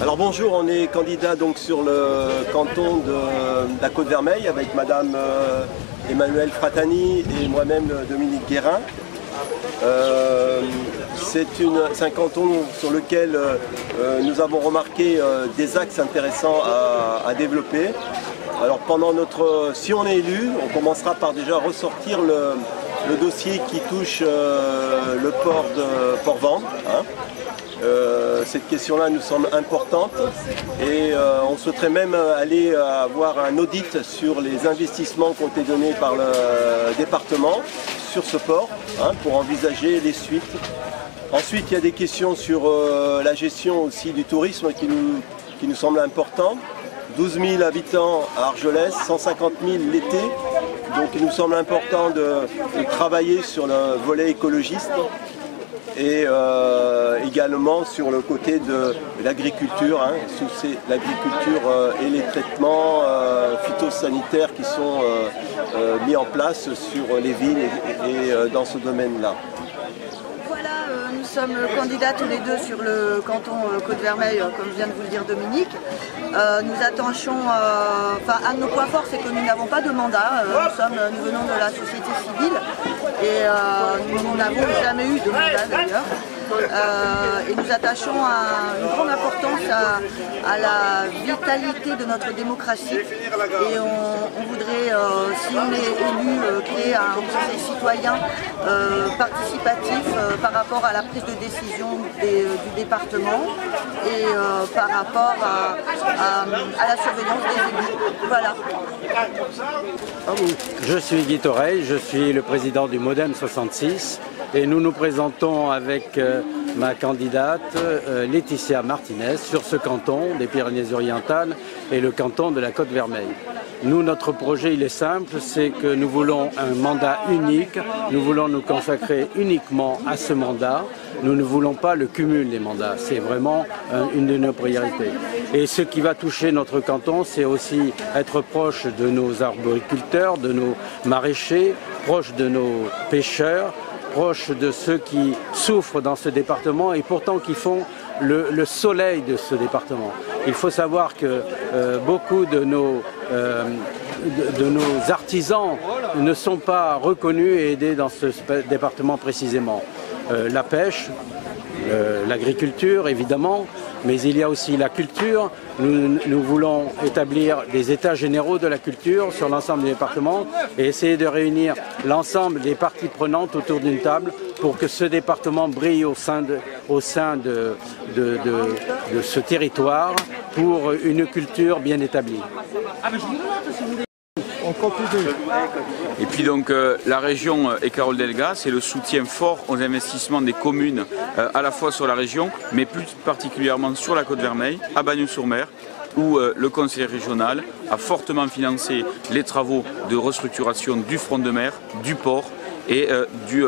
Alors bonjour, on est candidat donc sur le canton de la Côte-Vermeille avec Madame Emmanuelle Fratani et moi-même Dominique Guérin. C'est un canton sur lequel nous avons remarqué des axes intéressants à développer. Alors si on est élu, on commencera par déjà ressortir le dossier qui touche le port de Port-Vendre. Cette question-là nous semble importante et on souhaiterait même aller avoir un audit sur les investissements qui ont été donnés par le département sur ce port pour envisager les suites. Ensuite, il y a des questions sur la gestion aussi du tourisme qui nous semble important. 12 000 habitants à Argelès, 150 000 l'été, donc il nous semble important de travailler sur le volet écologiste. Et également sur le côté de l'agriculture, l'agriculture et les traitements phytosanitaires qui sont mis en place sur les vignes et dans ce domaine-là. Voilà, nous sommes candidats tous les deux sur le canton Côte-Vermeille, comme vient de vous le dire Dominique. Nous attachons, un de nos points forts, c'est que nous n'avons pas de mandat. Nous venons de la société civile et nous n'avons jamais eu de mandat d'ailleurs. Et nous attachons une grande importance à la vitalité de notre démocratie. Et on voudrait, si on est élu, créer un conseil citoyen participatif par rapport à la prise de décision du département et par rapport à la surveillance des élus. Voilà. Je suis Guy Toreil, je suis le président du Modem 66 et nous nous présentons avec ma candidate Laetitia Martinez sur ce canton des Pyrénées-Orientales et le canton de la Côte-Vermeille. Nous, notre projet, il est simple, c'est que nous voulons un mandat unique, nous voulons nous consacrer uniquement à ce mandat, nous ne voulons pas le cumul des mandats, c'est vraiment une de nos priorités. Et ce qui va toucher notre canton, c'est aussi être proche de nos arboriculteurs, de nos maraîchers, proche de nos pêcheurs, proche de ceux qui souffrent dans ce département et pourtant qui font le soleil de ce département. Il faut savoir que beaucoup de nos artisans ne sont pas reconnus et aidés dans ce département précisément. La pêche, l'agriculture évidemment, mais il y a aussi la culture. Nous voulons établir des états généraux de la culture sur l'ensemble du département et essayer de réunir l'ensemble des parties prenantes autour d'une table pour que ce département brille au sein de ce territoire pour une culture bien établie. Et puis donc la région et Carole Delga, c'est le soutien fort aux investissements des communes à la fois sur la région, mais plus particulièrement sur la Côte-Vermeille, à Bagnols-sur-Mer, où le conseil régional a fortement financé les travaux de restructuration du front de mer, du port et du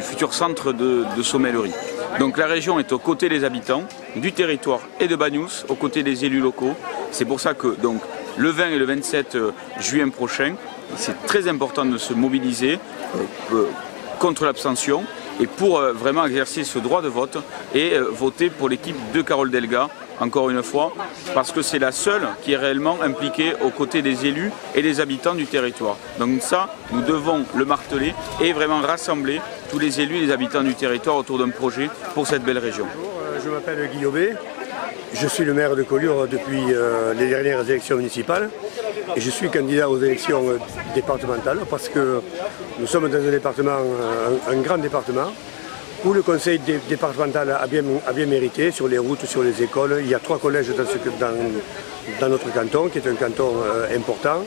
futur centre de sommellerie. Donc la région est aux côtés des habitants, du territoire et de Bagnols, aux côtés des élus locaux. C'est pour ça que donc, le 20 et le 27 juin prochain, c'est très important de se mobiliser contre l'abstention et pour vraiment exercer ce droit de vote et voter pour l'équipe de Carole Delga, encore une fois, parce que c'est la seule qui est réellement impliquée aux côtés des élus et des habitants du territoire. Donc ça, nous devons le marteler et vraiment rassembler tous les élus et les habitants du territoire autour d'un projet pour cette belle région. Bonjour, je m'appelle Guy Aubé. Je suis le maire de Collioure depuis les dernières élections municipales et je suis candidat aux élections départementales parce que nous sommes dans un département, un grand département où le conseil départemental a bien mérité sur les routes, sur les écoles. Il y a 3 collèges dans notre canton, qui est un canton important.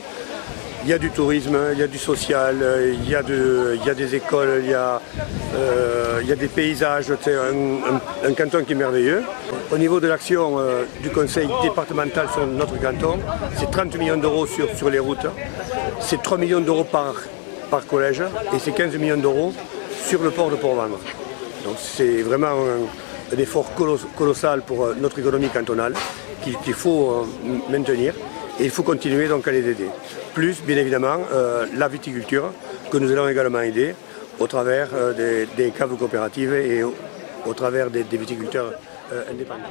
Il y a du tourisme, il y a du social, il y a des écoles, il y a des paysages. C'est un canton qui est merveilleux. Au niveau de l'action du conseil départemental sur notre canton, c'est 30 millions d'euros sur les routes. C'est 3 millions d'euros par collège et c'est 15 millions d'euros sur le port de Port-Vendre. Donc c'est vraiment un effort colossal pour notre économie cantonale qu'il faut maintenir. Et il faut continuer donc à les aider. Plus, bien évidemment, la viticulture, que nous allons également aider au travers des caves coopératives et au travers des viticulteurs indépendants.